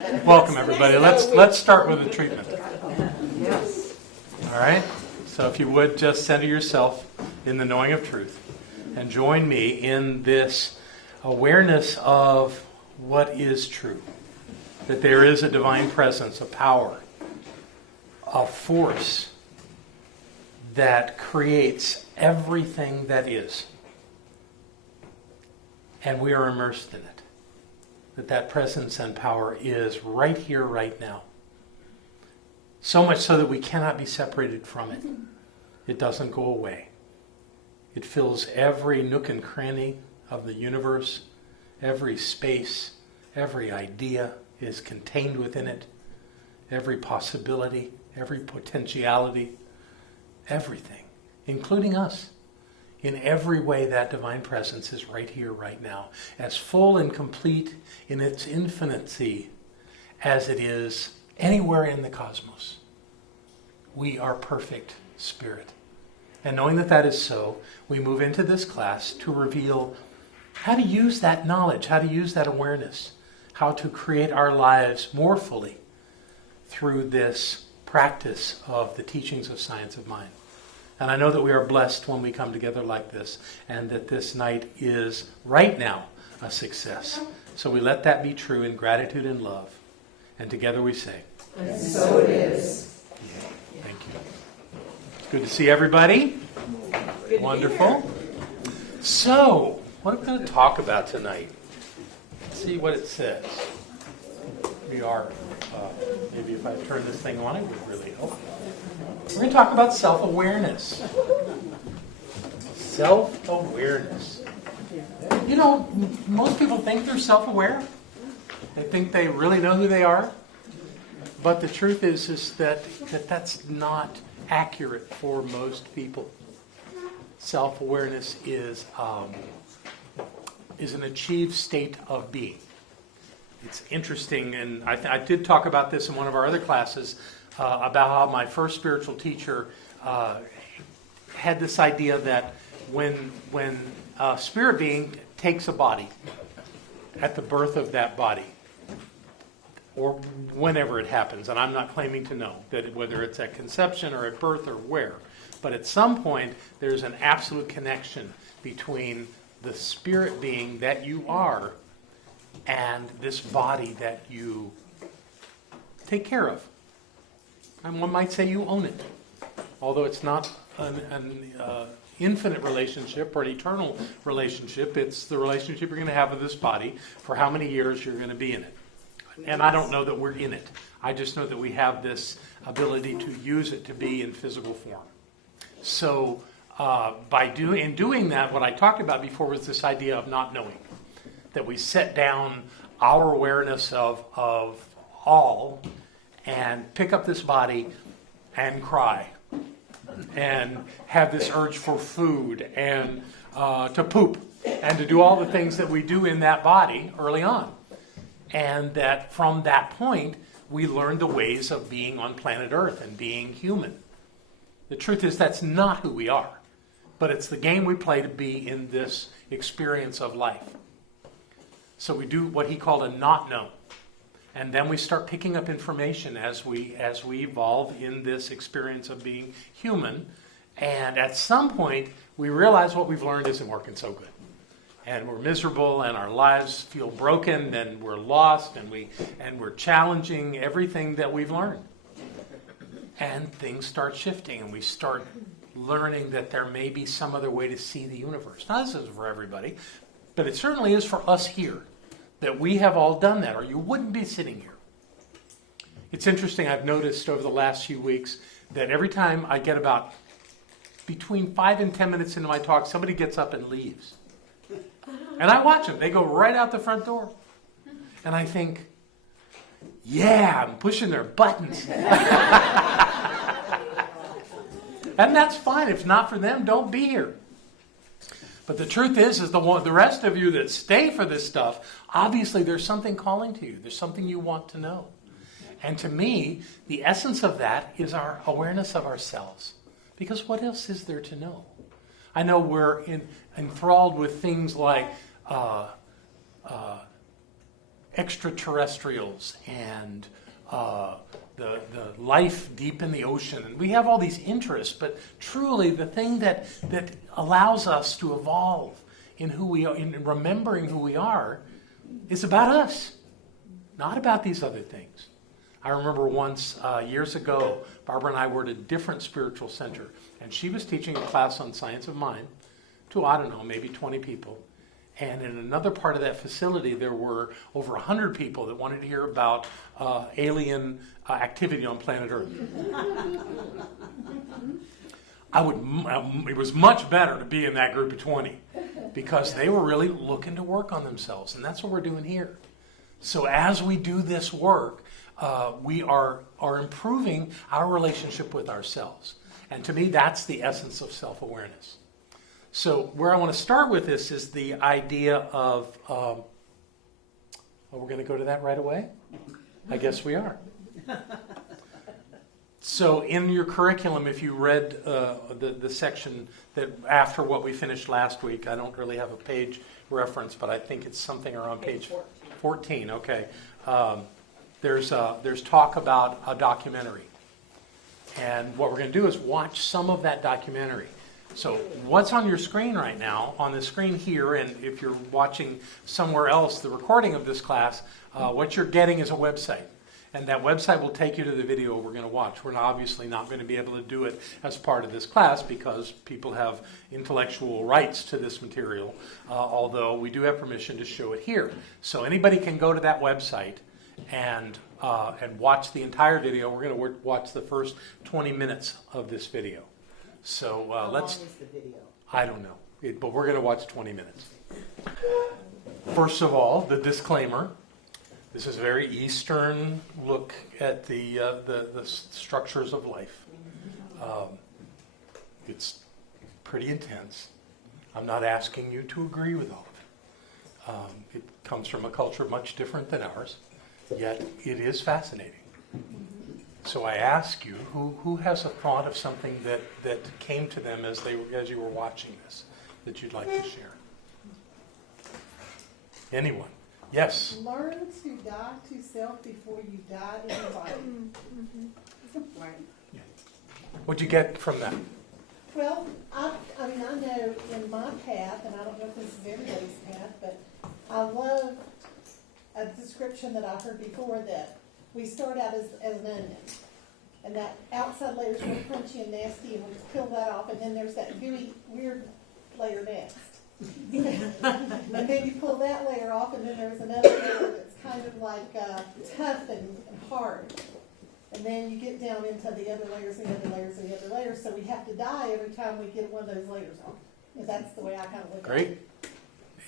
Welcome, everybody. Let's start with a treatment. Yes. All right? So if you would, just center yourself in the knowing of truth and join me in this awareness of what is true. That there is a divine presence, a power, a force that creates everything that is. And we are immersed in it. That presence and power is right here, right now. So much so that we cannot be separated from it. It doesn't go away. It fills every nook and cranny of the universe. Every space, every idea is contained within it. Every possibility, every potentiality, everything, including us. In every way, that divine presence is right here, right now, as full and complete in its infinity as it is anywhere in the cosmos. We are perfect spirit. And knowing that that is so, we move into this class to reveal how to use that knowledge, how to use that awareness, how to create our lives more fully through this practice of the teachings of science of mind. And I know that we are blessed when we come together like this, and that this night is, right now, a success. So we let that be true in gratitude and love. And together we say, And so it is. Yeah. Thank you. Good to see everybody. Good Wonderful. So, what are we going to talk about tonight? Let's see what it says. We are, maybe if I turn this thing on, it would really help. We're going to talk about self-awareness. Self-awareness. You know, most people think they're self-aware. They think they really know who they are. But the truth is that that's not accurate for most people. Self-awareness is an achieved state of being. It's interesting, and I did talk about this in one of our other classes, about how my first spiritual teacher had this idea that when a spirit being takes a body, at the birth of that body, or whenever it happens, and I'm not claiming to know that whether it's at conception or at birth or where, but at some point there's an absolute connection between the spirit being that you are and this body that you take care of. And one might say you own it. Although it's not an infinite relationship or an eternal relationship, it's the relationship you're going to have with this body for how many years you're going to be in it. And I don't know that we're in it. I just know that we have this ability to use it to be in physical form. So in doing that, what I talked about before was this idea of not knowing. That we set down our awareness of all and pick up this body and cry and have this urge for food and to poop and to do all the things that we do in that body early on. And that from that point, we learn the ways of being on planet Earth and being human. The truth is that's not who we are, but it's the game we play to be in this experience of life. So we do what he called a not know. And then we start picking up information as we evolve in this experience of being human. And at some point, we realize what we've learned isn't working so good. And we're miserable, and our lives feel broken, and we're lost, and we're challenging everything that we've learned. And things start shifting, and we start learning that there may be some other way to see the universe. Now, this isn't for everybody, but it certainly is for us here. That we have all done that, or you wouldn't be sitting here. It's interesting, I've noticed over the last few weeks that every time I get about between 5 and 10 minutes into my talk, somebody gets up and leaves. And I watch them. They go right out the front door. And I think, yeah, I'm pushing their buttons. And that's fine. If not for them, don't be here. But the truth is the rest of you that stay for this stuff, obviously there's something calling to you. There's something you want to know. And to me, the essence of that is our awareness of ourselves. Because what else is there to know? I know we're enthralled with things like extraterrestrials and the life deep in the ocean. And we have all these interests, but truly the thing that allows us to evolve in who we are, in remembering who we are, is about us, not about these other things. I remember once, years ago, Barbara and I were at a different spiritual center, and she was teaching a class on science of mind to, I don't know, maybe 20 people. And in another part of that facility, there were over 100 people that wanted to hear about alien activity on planet Earth. It was much better to be in that group of 20 because they were really looking to work on themselves, and that's what we're doing here. So as we do this work, we are improving our relationship with ourselves. And to me, that's the essence of self-awareness. So where I want to start with this is the idea of, we're going to go to that right away? I guess we are. So in your curriculum, if you read the section that after what we finished last week, I don't really have a page reference, but I think it's something around page 14. Okay. There's talk about a documentary. And what we're going to do is watch some of that documentary. So what's on your screen right now, on the screen here, and if you're watching somewhere else the recording of this class, what you're getting is a website. And that website will take you to the video we're going to watch. We're obviously not going to be able to do it as part of this class because people have intellectual rights to this material, although we do have permission to show it here. So anybody can go to that website and watch the entire video. We're going to watch the first 20 minutes of this video. So How long is the video? I don't know, but we're going to watch 20 minutes. First of all, the disclaimer. This is a very Eastern look at the structures of life. It's pretty intense. I'm not asking you to agree with all of it. It comes from a culture much different than ours, yet it is fascinating. So I ask you, who has a thought of something that came to them as you were watching this that you'd like to share? Anyone? Yes. Learn to die to self before you die in your body. Right. Yeah. What'd you get from that? Well, I know in my path, and I don't know if this is everybody's path, but I love a description that I heard before that we start out as an onion. And that outside layer is really crunchy and nasty, and we peel that off, and then there's that gooey, weird layer next. And then you pull that layer off, and then there's another layer that's kind of like tough and hard. And then you get down into the other layers and the other layers and the other layers. So we have to die every time we get one of those layers off. And that's the way I kind of look at it. Great.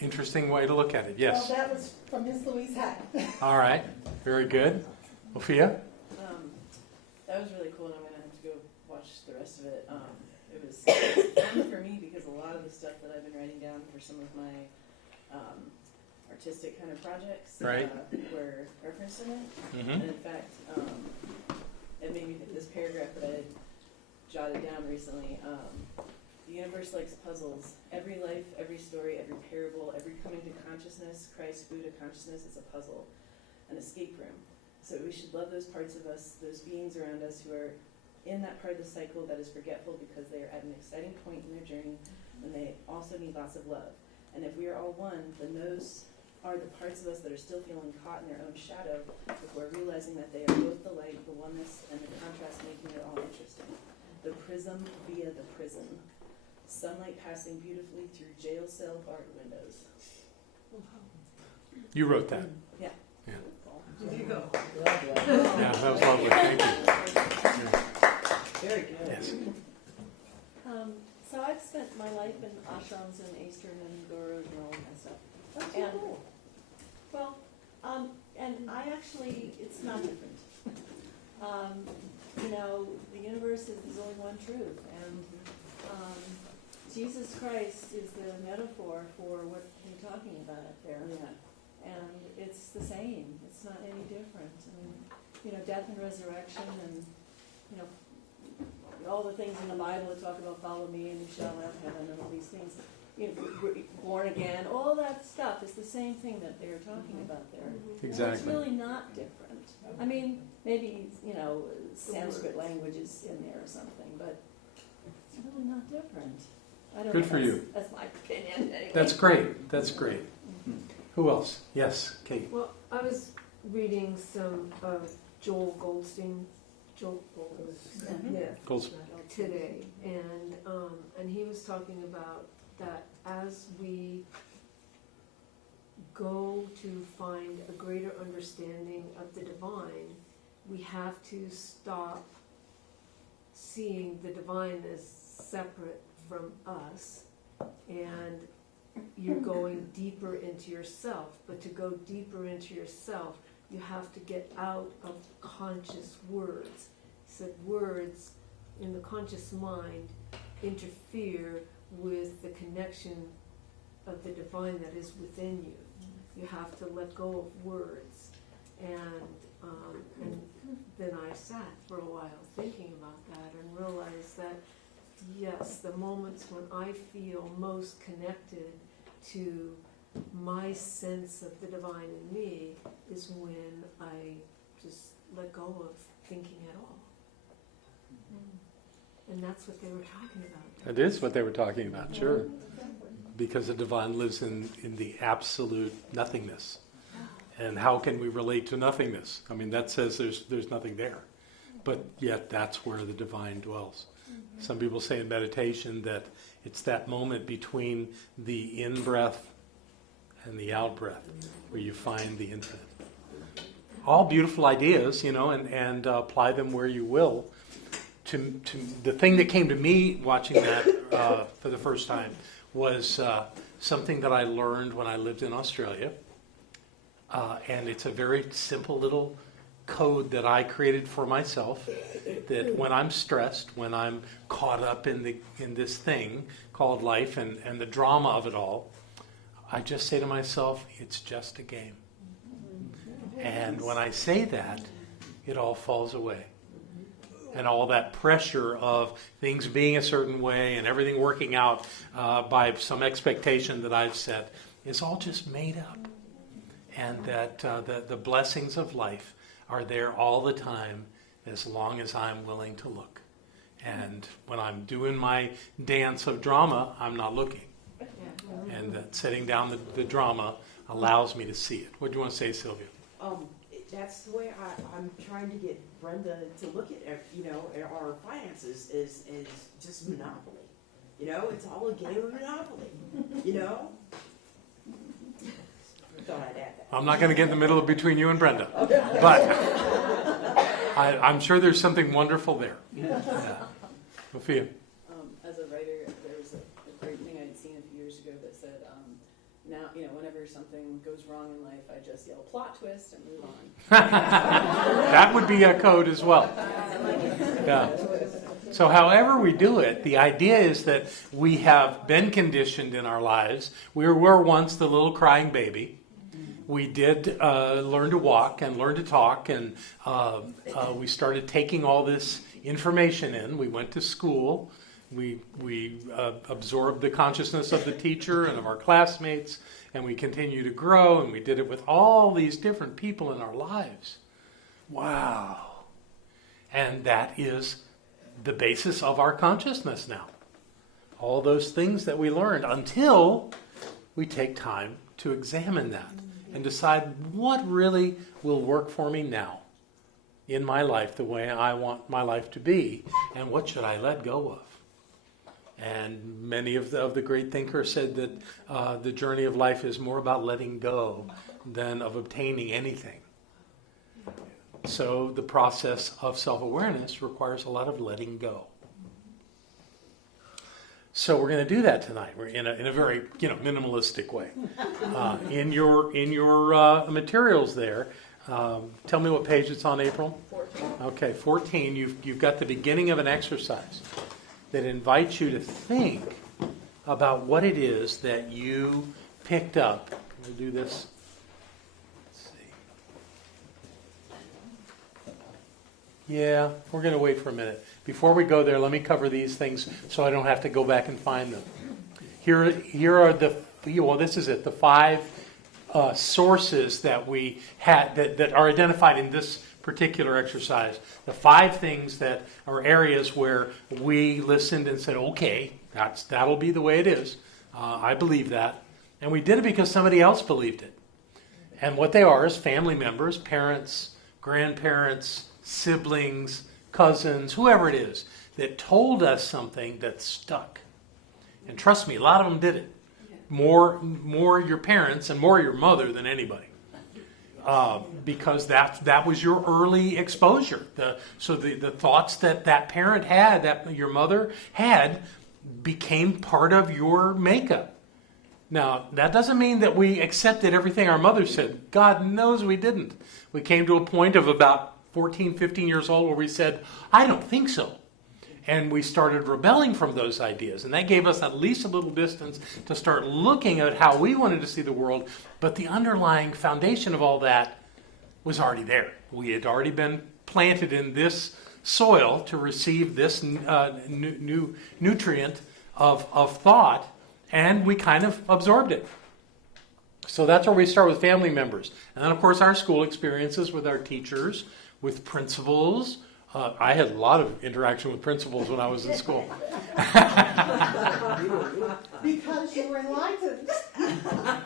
Interesting way to look at it. Yes. Well, that was from Miss Louise Hack. All right. Very good. Sophia? That was really cool, and I'm going to have to go watch the rest of it. It was fun for me because a lot of the stuff that I've been writing down for some of my artistic kind of projects were referenced in it. Mm-hmm. And in fact, it made me think this paragraph that I had jotted down recently. The universe likes puzzles. Every life, every story, every parable, every coming to consciousness, Christ, Buddha consciousness is a puzzle, an escape room. So we should love those parts of us, those beings around us who are in that part of the cycle that is forgetful because they are at an exciting point in their journey and they also need lots of love. And if we are all one, then those are the parts of us that are still feeling caught in their own shadow before realizing that they are both the light, the oneness, and the contrast making it all interesting. The prism via the prison. Sunlight passing beautifully through jail cell barred windows. You wrote that. Yeah. Yeah. There you go. Yeah, that was lovely. Thank you. Yeah. Very good. Yes. So I've spent my life in ashrams and Eastern and gurus and all that kind of stuff. That's And, cool. well, and I actually, it's not different. The universe is there's only one truth, and Jesus Christ is the metaphor for what you're talking about up there. Yeah. And it's the same. It's not any different. Death and resurrection and, all the things in the Bible that talk about follow me and you shall have heaven and all these things. born again, all that stuff is the same thing that they were talking about there. And Exactly. it's really not different. I mean, maybe, Sanskrit language is in there or something, but it's really not different. I don't Good know, for you. That's my opinion anyway. That's great. That's great. Who else? Yes, Kate. Well, I was reading some of Joel Goldstein, yeah, Goals. today, and he was talking about that as we go to find a greater understanding of the divine, we have to stop seeing the divine as separate from us, and you're going deeper into yourself. But to go deeper into yourself, you have to get out of conscious words. He said words in the conscious mind interfere with the connection of the divine that is within you. You have to let go of words. And then I sat for a while thinking about that and realized that, yes, the moments when I feel most connected to my sense of the divine in me is when I just let go of thinking at all. And that's what they were talking about. It is what they were talking about, sure. Because the divine lives in the absolute nothingness. And how can we relate to nothingness? I mean, that says there's nothing there. But yet that's where the divine dwells. Some people say in meditation that it's that moment between the in-breath and the out-breath where you find the infinite. All beautiful ideas, and apply them where you will. To the thing that came to me watching that for the first time was something that I learned when I lived in Australia. And it's a very simple little code that I created for myself, that when I'm stressed, when I'm caught up in this thing called life and the drama of it all, I just say to myself, it's just a game. And when I say that, it all falls away. And all that pressure of things being a certain way and everything working out by some expectation that I've set is all just made up. And that the blessings of life are there all the time as long as I'm willing to look. And when I'm doing my dance of drama, I'm not looking. And that setting down the drama allows me to see it. What do you want to say, Sylvia? That's the way I'm trying to get Brenda to look at, our finances is just monopoly. It's all a game of monopoly, Thought I'd add that. I'm not going to get in the middle between you and Brenda. But I'm sure there's something wonderful there. Yeah. Sophia? As a writer, there was a great thing I'd seen a few years ago that said, now, whenever something goes wrong in life, I just yell plot twist and move on. That would be a code as well. Yeah. So however we do it, the idea is that we have been conditioned in our lives. We were once the little crying baby. We did learn to walk and learn to talk, and we started taking all this information in. We went to school. We absorbed the consciousness of the teacher and of our classmates, and we continue to grow, and we did it with all these different people in our lives. Wow. And that is the basis of our consciousness now. All those things that we learned until we take time to examine that and decide what really will work for me now in my life the way I want my life to be, and what should I let go of. And many of the great thinkers said that the journey of life is more about letting go than of obtaining anything. So the process of self-awareness requires a lot of letting go. So we're going to do that tonight. We're in a very minimalistic way. In your materials there, tell me what page it's on, April. 14. Okay, 14. You've got the beginning of an exercise that invites you to think about what it is that you picked up. We'll do this. Let's see. Yeah, we're going to wait for a minute. Before we go there, let me cover these things so I don't have to go back and find them. here are the, well, this is it, the 5 sources that we had that are identified in this particular exercise. The 5 things that are areas where we listened and said, okay, that'll be the way it is. I believe that. And we did it because somebody else believed it. And what they are is family members, parents, grandparents, siblings, cousins, whoever it is, that told us something that stuck. And trust me, a lot of them did it. More your parents and more your mother than anybody. Because that was your early exposure. So the thoughts that parent had, that your mother had, became part of your makeup. Now, that doesn't mean that we accepted everything our mother said. God knows we didn't. We came to a point of about 14, 15 years old where we said, I don't think so. And we started rebelling from those ideas. And that gave us at least a little distance to start looking at how we wanted to see the world. But the underlying foundation of all that was already there. We had already been planted in this soil to receive this new nutrient of thought. And we kind of absorbed it. So that's where we start with family members. And then, of course, our school experiences with our teachers, with principals. I had a lot of interaction with principals when I was in school. Because you were enlightened.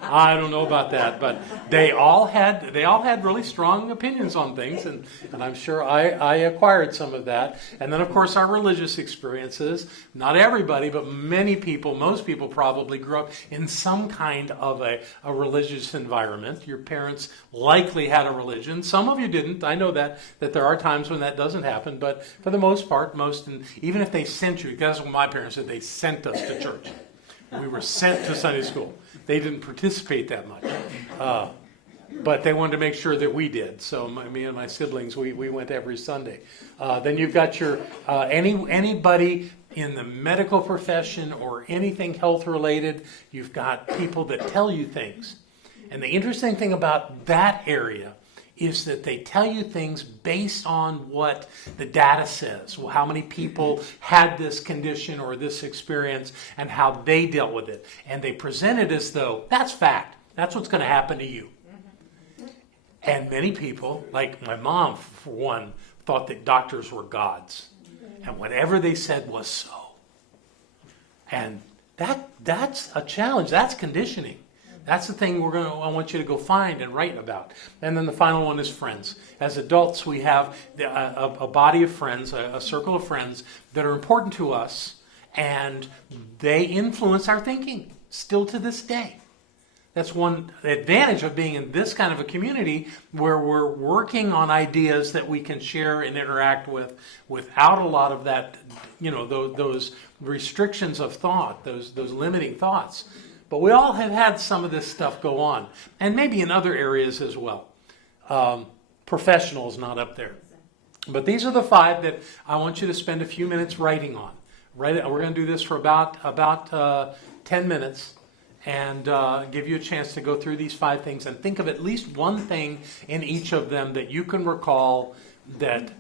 I don't know about that, but they all had really strong opinions on things, and I'm sure I acquired some of that. And then, of course, our religious experiences. Not everybody, but many people, most people probably grew up in some kind of a religious environment. Your parents likely had a religion. Some of you didn't. I know that there are times when that doesn't happen, but for the most part, and even if they sent you, because that's what my parents did, they sent us to church. We were sent to Sunday school. They didn't participate that much. But they wanted to make sure that we did. So me and my siblings, we went every Sunday. Then you've got your anybody in the medical profession or anything health related. You've got people that tell you things. And the interesting thing about that area is that they tell you things based on what the data says. Well, how many people had this condition or this experience and how they dealt with it. And they present it as though that's fact. That's what's going to happen to you. And many people, like my mom for one, thought that doctors were gods. And whatever they said was so. And that's a challenge. That's conditioning. That's the thing I want you to go find and write about. And then the final one is friends. As adults, we have a body of friends, a circle of friends that are important to us, and they influence our thinking still to this day. That's one advantage of being in this kind of a community where we're working on ideas that we can share and interact with without a lot of that, those restrictions of thought, those limiting thoughts. But we all have had some of this stuff go on, and maybe in other areas as well. Professional is not up there. But these are the 5 that I want you to spend a few minutes writing on. We're going to do this for about 10 minutes and give you a chance to go through these 5 things and think of at least one thing in each of them that you can recall that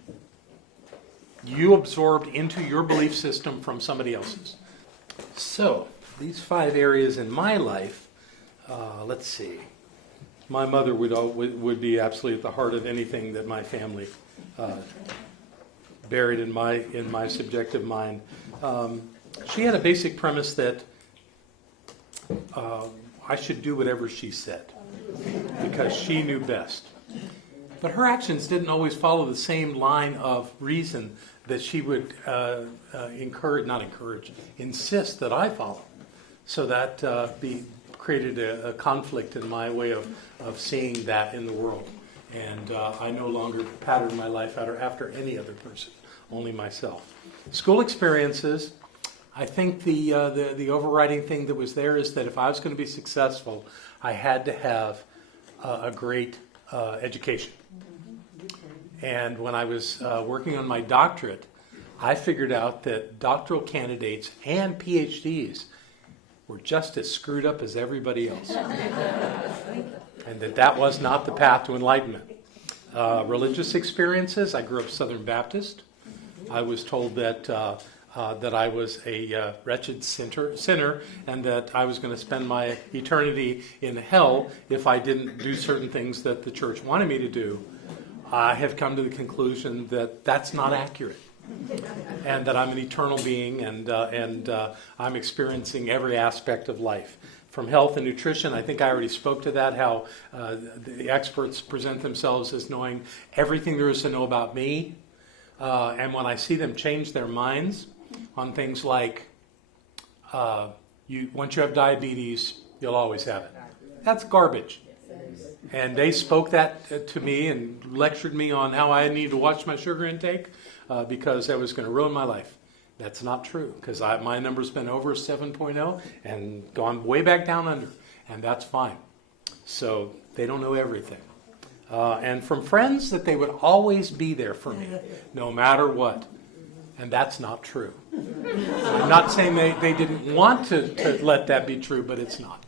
you absorbed into your belief system from somebody else's. So, these 5 areas in my life, let's see. My mother would be absolutely at the heart of anything that my family buried in my subjective mind. She had a basic premise that I should do whatever she said because she knew best. But her actions didn't always follow the same line of reason that she would insist that I follow. So that created a conflict in my way of seeing that in the world. And I no longer pattern my life after any other person, only myself. School experiences, I think the overriding thing that was there is that if I was going to be successful, I had to have a great education. And when I was working on my doctorate, I figured out that doctoral candidates and PhDs were just as screwed up as everybody else. And that was not the path to enlightenment. Religious experiences, I grew up Southern Baptist. I was told that that I was a wretched sinner, and that I was going to spend my eternity in hell if I didn't do certain things that the church wanted me to do, I have come to the conclusion that that's not accurate, and that I'm an eternal being, and I'm experiencing every aspect of life. From health and nutrition, I think I already spoke to that, how the experts present themselves as knowing everything there is to know about me. And when I see them change their minds on things like, once you have diabetes, you'll always have it. That's garbage. And they spoke that to me and lectured me on how I need to watch my sugar intake because that was going to ruin my life. That's not true, because my number's been over 7.0 and gone way back down under, and that's fine. So they don't know everything. And from friends that they would always be there for me, no matter what. And that's not true. I'm not saying they didn't want to let that be true, but it's not.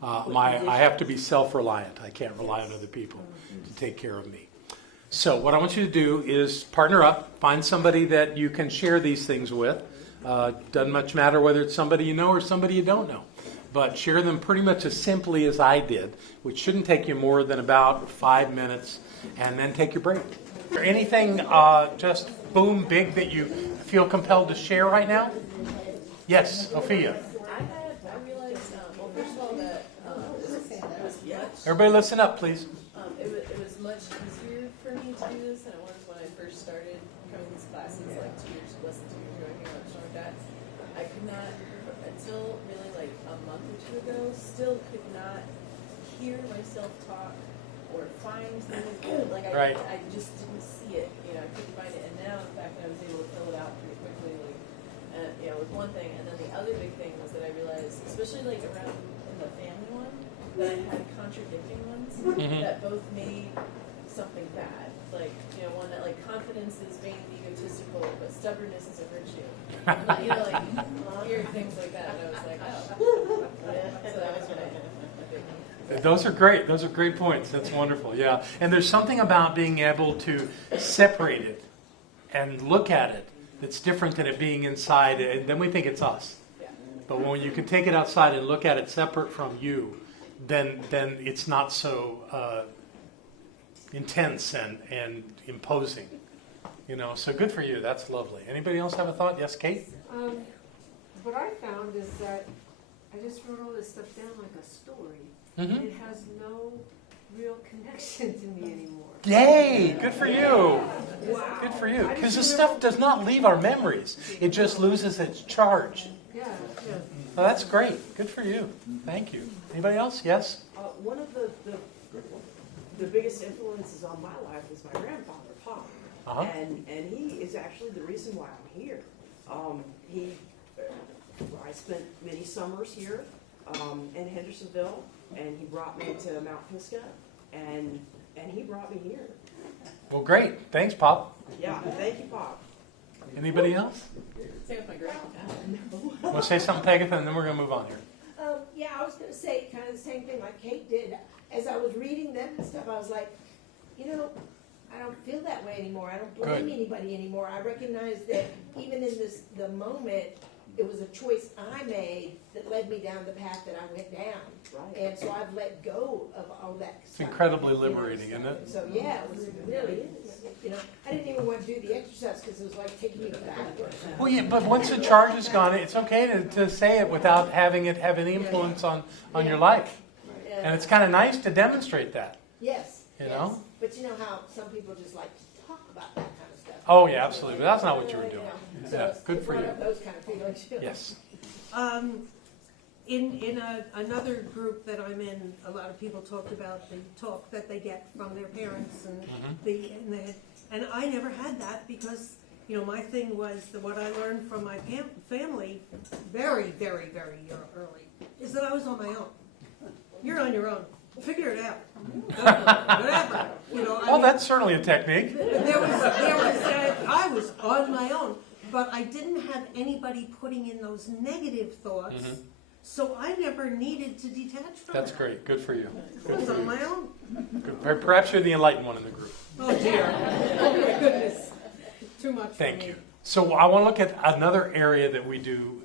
I have to be self-reliant. I can't rely on other people to take care of me. So what I want you to do is partner up, find somebody that you can share these things with. Doesn't much matter whether it's somebody you know or somebody you don't know. But share them pretty much as simply as I did, which shouldn't take you more than about 5 minutes, and then take your break. Is there anything just boom big that you feel compelled to share right now? Yes, Ophelia. I realized, well, first of all, that it was much. Everybody listen up, please. It was much easier for me to do this than it was when I first started coming to these classes, like less than 2 years ago, I came out or something like that. I could not, until really like a month or two ago, still could not hear myself talk or find things. Like I just didn't see it. You know, I couldn't find it. And now, in fact, I was able to fill it out pretty quickly. Like, you know, with one thing, and then the other big thing was that I realized, especially like around in the family one, that I had contradicting ones that both made something bad. Like, you know, one that like confidence is vain and egotistical, but stubbornness is a virtue. Like, you know, like weird things like that. And I was like, oh, yeah. So that was my big one. Those are great. Those are great points. That's wonderful. Yeah. And there's something about being able to separate it and look at it that's different than it being inside. And then we think it's us. Yeah. But when you can take it outside and look at it separate from you, then it's not so intense and imposing. You know, so good for you. That's lovely. Anybody else have a thought? Yes, Kate? What I found is that I just wrote all this stuff down like a story. Mm-hmm. It has no real connection to me anymore. Yay! Good for you. Wow. Good for you. Because this stuff does not leave our memories. It just loses its charge. Yeah. Well, that's great. Good for you. Thank you. Anybody else? Yes? One of the biggest influences on my life was my grandfather, Pop. Uh-huh. And he is actually the reason why I'm here. I spent many summers here in Hendersonville, and he brought me to Mount Pisgah, and he brought me here. Well, great. Thanks, Pop. Yeah, thank you, Pop. Anybody else? Same with my grandpa. Want to say something, Pegatha, and then we're going to move on here. Yeah, I was going to say kind of the same thing like Kate did. As I was reading them and stuff, I was like, you know, I don't feel that way anymore. I don't blame anybody anymore. I recognize that even in the moment, it was a choice I made that led me down the path that I went down. Right. And so I've let go of all that It's stuff. incredibly liberating, isn't it? So yeah, it was really, you know, I didn't even want to do the exercise because it was like taking me backwards. Well, yeah, but once the charge is gone, it's okay to say it without having it have any influence on your life. And it's kind of nice to demonstrate that. Yes. You yes. know? But you know how some people just like to talk about that kind of stuff. Oh, yeah, absolutely. But that's not what you were doing. So Yeah, good it for brought you. up those kind of feelings too. Yes. In another group that I'm in, a lot of people talked about the talk that they get from their parents and and I never had that because, you know, my thing was that what I learned from my family very, very, very early is that I was on my own. You're on your own. Figure it out. Whatever. You know. Well, that's certainly a technique. I was on my own, but I didn't have anybody putting in those negative thoughts. So I never needed to detach from That's that. great. Good for you. I was on my own. Good. Perhaps you're the enlightened one in the group. Oh dear. Oh my goodness. Too much for Thank me. you. So I want to look at another area that we do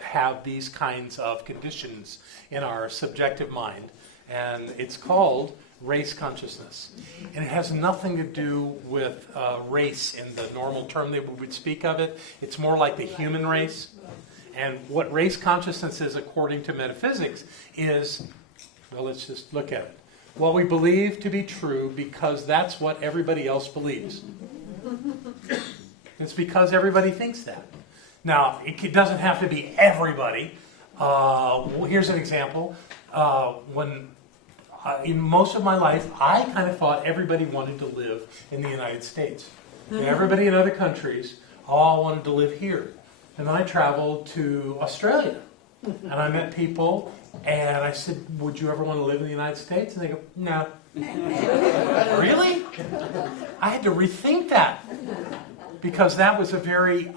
have these kinds of conditions in our subjective mind, and it's called race consciousness. And it has nothing to do with race in the normal term that we would speak of it. It's more like the human race. And what race consciousness is, according to metaphysics, is, well, let's just look at it. What we believe to be true because that's what everybody else believes. It's because everybody thinks that. Now, it doesn't have to be everybody. Here's an example. In most of my life, I kind of thought everybody wanted to live in the United States. And everybody in other countries all wanted to live here. And then I traveled to Australia. And I met people, and I said, would you ever want to live in the United States? And they go, no. Really? I had to rethink that. Because that was a very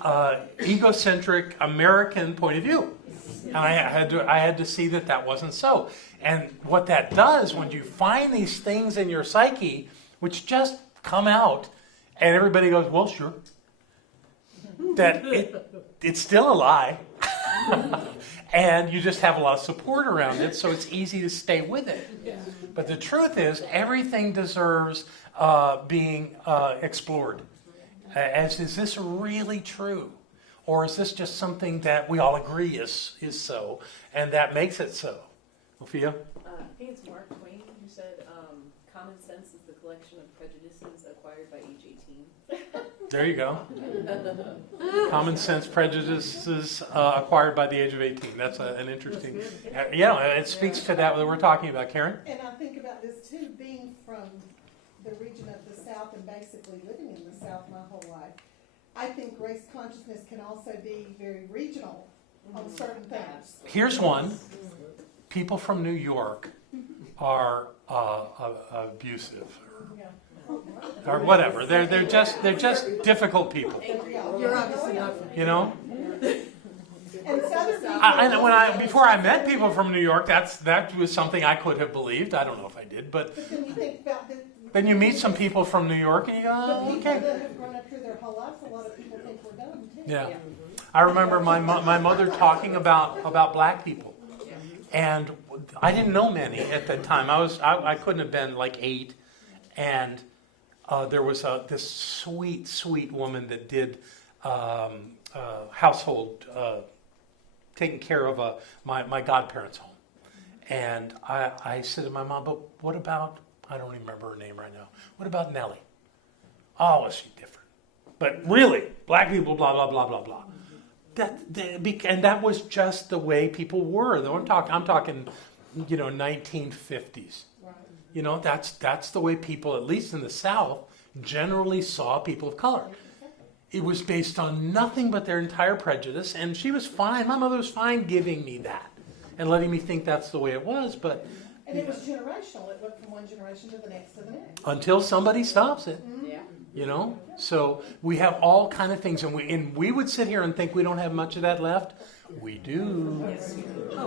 egocentric American point of view. And I had to see that that wasn't so. And what that does, when you find these things in your psyche, which just come out, and everybody goes, well, sure. That it's still a lie. And you just have a lot of support around it, so it's easy to stay with it. But the truth is, everything deserves being explored. Is this really true? Or is this just something that we all agree is so, and that makes it so? Sophia? I think it's Mark Twain who said, common sense is the collection of prejudices acquired by age 18. There you go. Common sense prejudices acquired by the age of 18. That's an interesting... it speaks to that we're talking about. Karen? And I think about this too, being from the region of the South and basically living in the South my whole life. I think race consciousness can also be very regional on certain things. Here's one. People from New York are abusive or whatever. They're just difficult people. You're obviously not from You know. And Southern people, Before I met people from New York, that was something I could have believed. I don't know if I did, but but then you think about then you meet some people from New York and you go, the oh, people okay. that have grown up here their whole lives. A lot of people think we're dumb too. Yeah. I remember my mother talking about black people. And I didn't know many at that time. I couldn't have been like 8. And there was this sweet woman that did household, taking care of my godparents' home. And I said to my mom, but what about, I don't remember her name right now, what about Nellie? Oh, was she different? But really, black people, blah, blah, blah, blah, blah. And that was just the way people were. I'm talking, 1950s. That's the way people, at least in the South, generally saw people of color. It was based on nothing but their entire prejudice, and she was fine. My mother was fine giving me that and letting me think that's the way it was. But And it was generational. It went from one generation to the next to the next. until somebody stops it. Yeah. So we have all kind of things, and we would sit here and think we don't have much of that left. We do.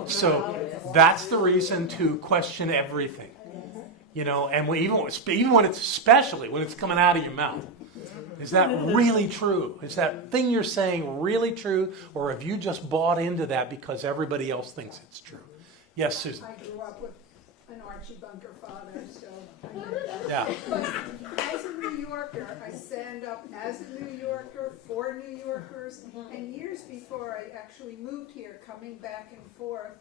So that's the reason to question everything. And even when it's, especially when it's coming out of your mouth, is that really true? Is that thing you're saying really true, or have you just bought into that because everybody else thinks it's true? Yes, Susan. I grew up with an Archie Bunker father, so I know that. Yeah. But as a New Yorker, I stand up as a New Yorker for New Yorkers, and years before I actually moved here, coming back and forth,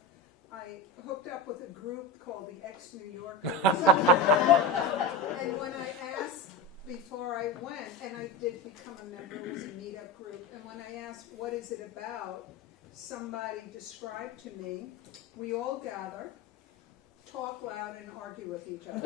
I hooked up with a group called the Ex-New Yorkers. And when I asked, before I went, and I did become a member, it was a meetup group, and when I asked, what is it about, somebody described to me, we all gather, talk loud, and argue with each other.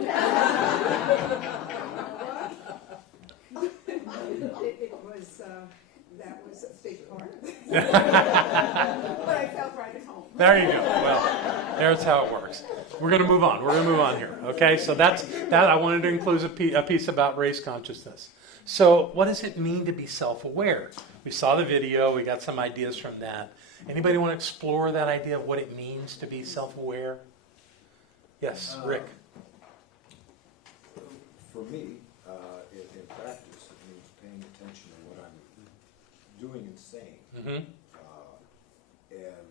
That was a big part of it. But I felt right at home. There you go. Well, there's how it works. We're going to move on. Here. Okay, so that I wanted to include a piece about race consciousness. So what does it mean to be self-aware? We saw the video. We got some ideas from that. Anybody want to explore that idea of what it means to be self-aware? Yes, Rick. For me, in practice, it means paying attention to what I'm doing and saying. Mm-hmm. And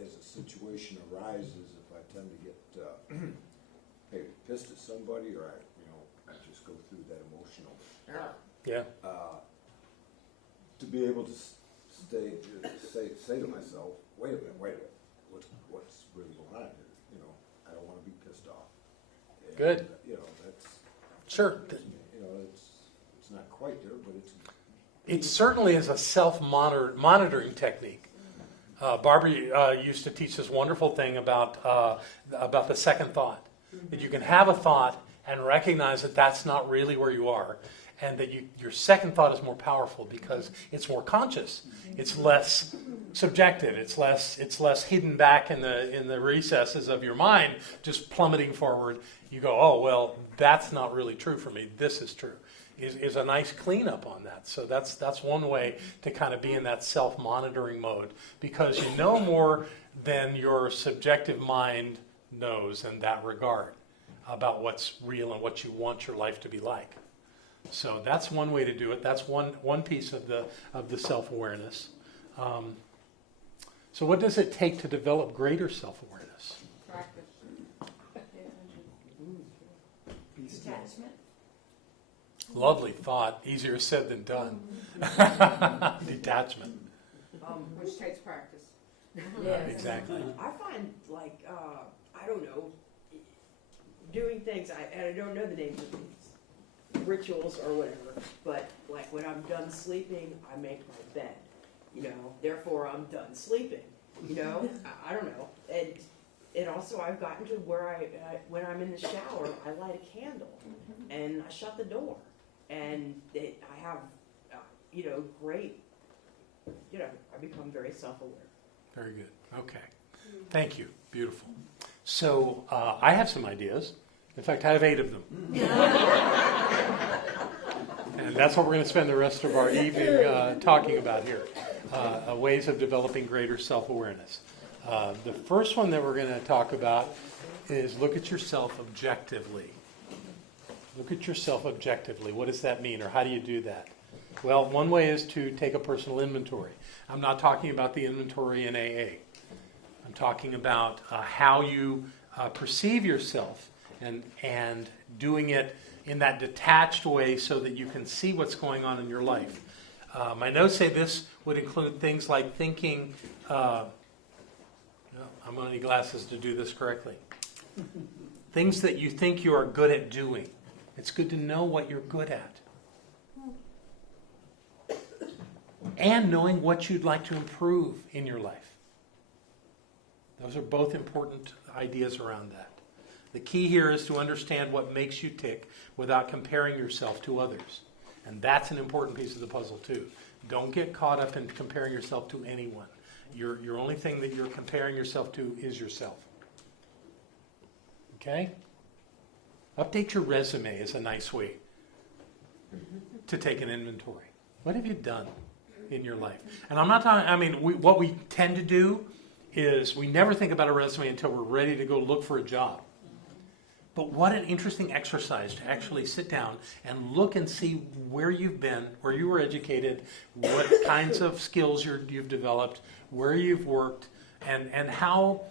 as a situation arises, if I tend to get maybe pissed at somebody, or I just go through that emotional, Yeah. to be able to say to myself, wait a minute, what's really going on here? I don't want to be pissed off. And, Good. That's Sure. it's not quite there, but it's. It certainly is a self-monitoring technique. Barbara used to teach this wonderful thing about the second thought. That you can have a thought and recognize that that's not really where you are, and that your second thought is more powerful because it's more conscious. It's less subjective. It's less hidden back in the recesses of your mind, just plummeting forward. You go, oh well, that's not really true for me. This is true. Is a nice cleanup on that. So that's one way to kind of be in that self-monitoring mode, because you know more than your subjective mind knows in that regard about what's real and what you want your life to be like. So that's one way to do it. That's one piece of the self-awareness. So what does it take to develop greater self-awareness? Practice. Detachment. Lovely thought. Easier said than done. Detachment. Which takes practice. Yes. Exactly. I find, like, I don't know, doing things, and I don't know the names of these rituals or whatever, but like when I'm done sleeping, I make my bed, therefore I'm done sleeping, I don't know. And also I've gotten to where when I'm in the shower, I light a candle and I shut the door, and I have, great, I become very self-aware. Very good. Okay. Thank you. Beautiful. So I have some ideas. In fact, I have 8 of them. And that's what we're going to spend the rest of our evening talking about here. Ways of developing greater self-awareness. The first one that we're going to talk about is look at yourself objectively. Look at yourself objectively. What does that mean, or how do you do that? Well, one way is to take a personal inventory. I'm not talking about the inventory in AA. I'm talking about how you perceive yourself and doing it in that detached way so that you can see what's going on in your life. My notes say this would include things like thinking, I'm going to need glasses to do this correctly. Things that you think you are good at doing. It's good to know what you're good at. And knowing what you'd like to improve in your life. Those are both important ideas around that. The key here is to understand what makes you tick without comparing yourself to others. And that's an important piece of the puzzle too. Don't get caught up in comparing yourself to anyone. Your only thing that you're comparing yourself to is yourself. Okay? Update your resume is a nice way to take an inventory. What have you done in your life? And I'm not talking, what we tend to do is we never think about a resume until we're ready to go look for a job. But what an interesting exercise to actually sit down and look and see where you've been, where you were educated, what kinds of skills you've developed, where you've worked, and how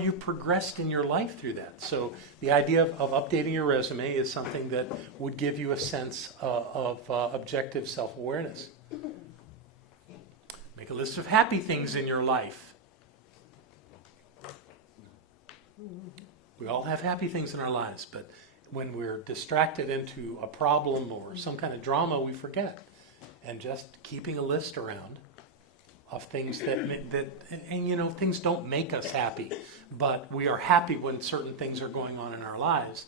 you've progressed in your life through that. So the idea of updating your resume is something that would give you a sense of objective self-awareness. Make a list of happy things in your life. We all have happy things in our lives, but when we're distracted into a problem or some kind of drama, we forget. And just keeping a list around of things that things don't make us happy, but we are happy when certain things are going on in our lives.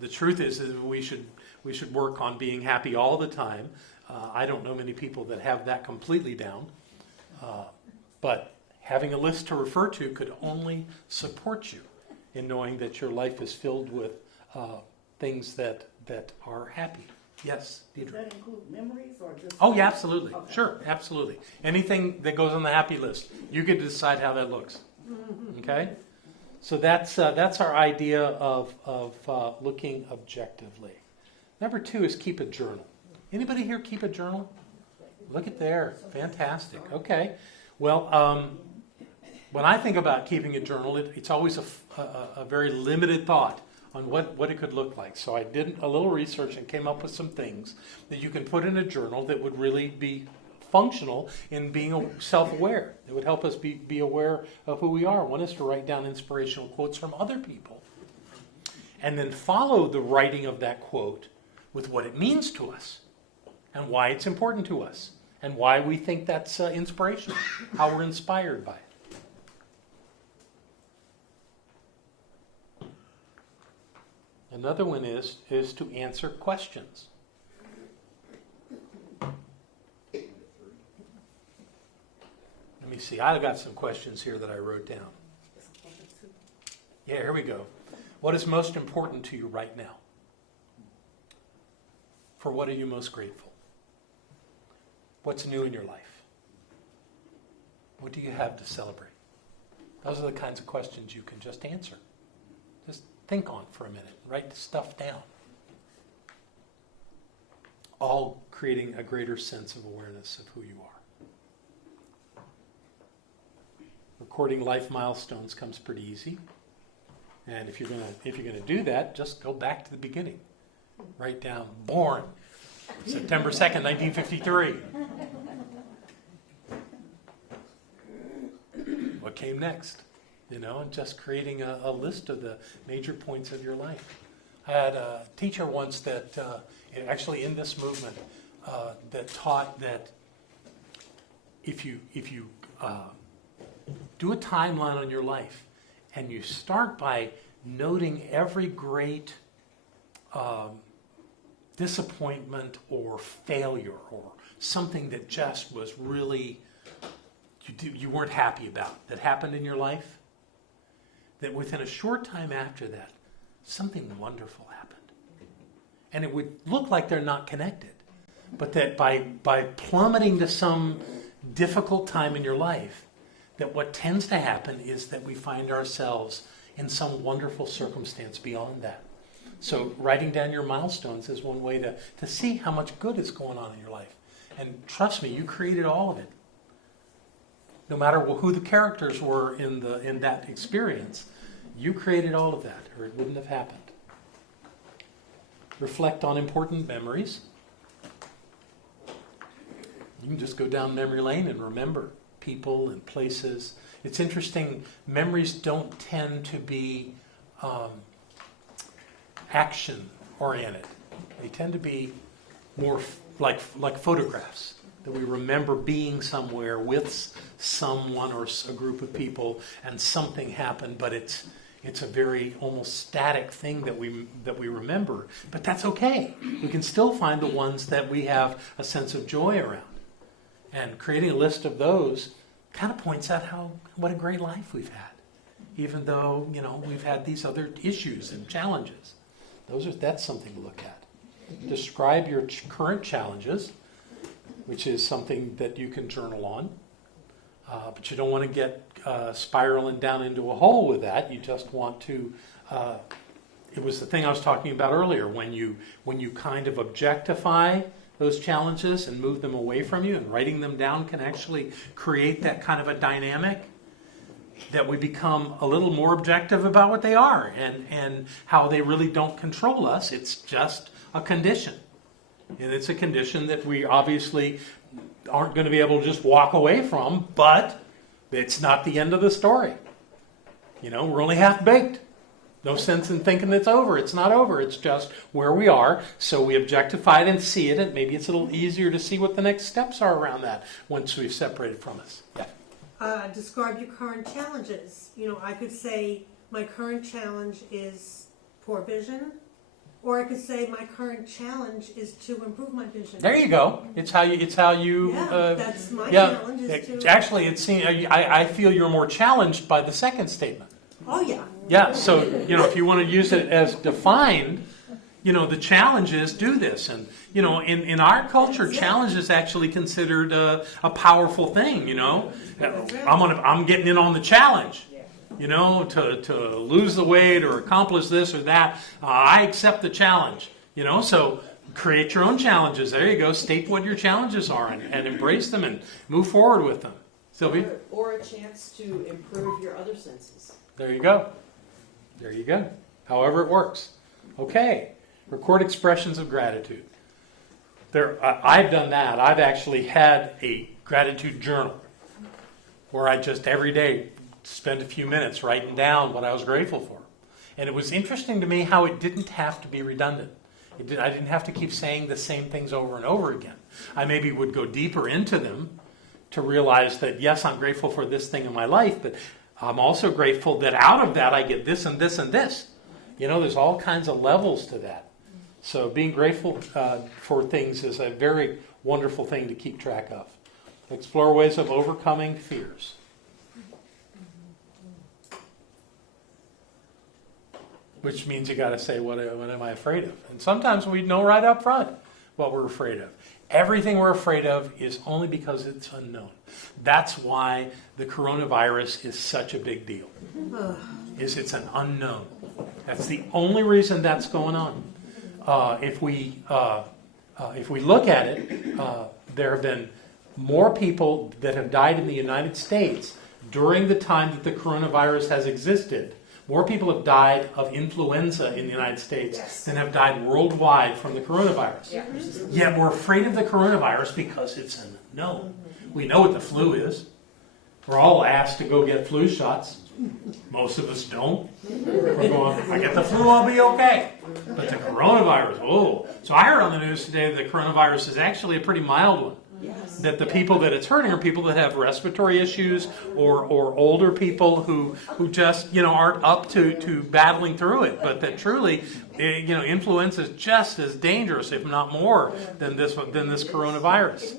The truth is that we should work on being happy all the time. I don't know many people that have that completely down, but having a list to refer to could only support you in knowing that your life is filled with things that are happy. Yes, Deidre? Does that include memories or just... Oh, yeah, absolutely. Okay. Sure, absolutely. Anything that goes on the happy list, you get to decide how that looks. Okay? So that's our idea of looking objectively. Number 2 is keep a journal. Anybody here keep a journal? Look at there. Fantastic. Okay. Well, when I think about keeping a journal, it's always a very limited thought on what it could look like. So I did a little research and came up with some things that you can put in a journal that would really be functional in being self-aware. It would help us be aware of who we are. One is to write down inspirational quotes from other people, and then follow the writing of that quote with what it means to us, and why it's important to us, and why we think that's inspirational, how we're inspired by it. Another one is to answer questions. Let me see. I've got some questions here that I wrote down. Yeah, here we go. What is most important to you right now? For what are you most grateful? What's new in your life? What do you have to celebrate? Those are the kinds of questions you can just answer. Just think on for a minute. Write the stuff down. All creating a greater sense of awareness of who you are. Recording life milestones comes pretty easy. And if you're gonna do that, just go back to the beginning. Write down born September 2nd, 1953. What came next? And just creating a list of the major points of your life. I had a teacher once that, actually in this movement, that taught that if you do a timeline on your life, and you start by noting every great disappointment or failure or something that just was really you weren't happy about that happened in your life, that within a short time after that, something wonderful happened. And it would look like they're not connected, but that by plummeting to some difficult time in your life, that what tends to happen is that we find ourselves in some wonderful circumstance beyond that. So writing down your milestones is one way to see how much good is going on in your life. And trust me, you created all of it. No matter who the characters were in that experience, you created all of that, or it wouldn't have happened. Reflect on important memories. You can just go down memory lane and remember people and places. It's interesting, memories don't tend to be action-oriented. They tend to be more like photographs, that we remember being somewhere with someone or a group of people and something happened, but it's a very almost static thing that we remember. But that's okay. We can still find the ones that we have a sense of joy around. And creating a list of those kind of points out what a great life we've had, even though we've had these other issues and challenges. That's something to look at. Describe your current challenges, which is something that you can journal on, but you don't want to get spiraling down into a hole with that. You just want to. It was the thing I was talking about earlier. When you kind of objectify those challenges and move them away from you, and writing them down can actually create that kind of a dynamic that we become a little more objective about what they are and how they really don't control us. It's just a condition. And it's a condition that we obviously aren't going to be able to just walk away from, but it's not the end of the story. We're only half-baked. No sense in thinking it's over. It's not over. It's just where we are. So we objectify it and see it, and maybe it's a little easier to see what the next steps are around that once we've separated from us. Yeah. Describe your current challenges. I could say my current challenge is poor vision, or I could say my current challenge is to improve my vision. There you go. It's how you. That's my challenge. Actually, it seems I feel you're more challenged by the second statement. Oh yeah. Yeah. So if you want to use it as defined, the challenge is do this, and in our culture, challenge is actually considered a powerful thing. I'm getting in on the challenge. To lose the weight or accomplish this or that. I accept the challenge. So Create your own challenges. There you go. State what your challenges are and embrace them and move forward with them. Sylvia? Or a chance to improve your other senses. There you go. There you go. However it works. Okay. Record expressions of gratitude. I've done that. I've actually had a gratitude journal where I just every day spend a few minutes writing down what I was grateful for. And it was interesting to me how it didn't have to be redundant. I didn't have to keep saying the same things over and over again. I maybe would go deeper into them to realize that, yes, I'm grateful for this thing in my life, but I'm also grateful that out of that I get this and this and this. You know, there's all kinds of levels to that. So being grateful for things is a very wonderful thing to keep track of. Explore ways of overcoming fears. Which means you got to say, what am I afraid of? And sometimes we know right up front what we're afraid of. Everything we're afraid of is only because it's unknown. That's why the coronavirus is such a big deal. It's an unknown. That's the only reason that's going on. If we look at it, there have been more people that have died in the United States during the time that the coronavirus has existed. More people have died of influenza in the United States than have died worldwide from the coronavirus. Yeah. Yet we're afraid of the coronavirus because it's an unknown. We know what the flu is. We're all asked to go get flu shots. Most of us don't. We're going, if I get the flu, I'll be okay. But the coronavirus, oh. So I heard on the news today that the coronavirus is actually a pretty mild one. Yes. That the people that it's hurting are people that have respiratory issues or older people who just, aren't up to battling through it. But that truly, influenza is just as dangerous, if not more, than this coronavirus.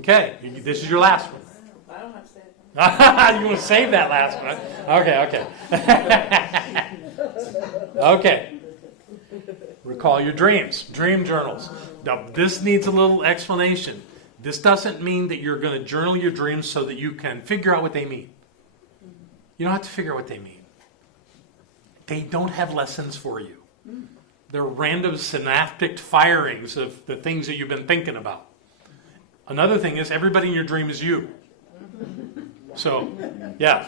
Okay, this is your last one. I don't have to say it. You want to save that last one? Okay. Okay. Recall your dreams. Dream journals. Now, this needs a little explanation. This doesn't mean that you're going to journal your dreams so that you can figure out what they mean. You don't have to figure out what they mean. They don't have lessons for you. They're random synaptic firings of the things that you've been thinking about. Another thing is everybody in your dream is you. So, yeah.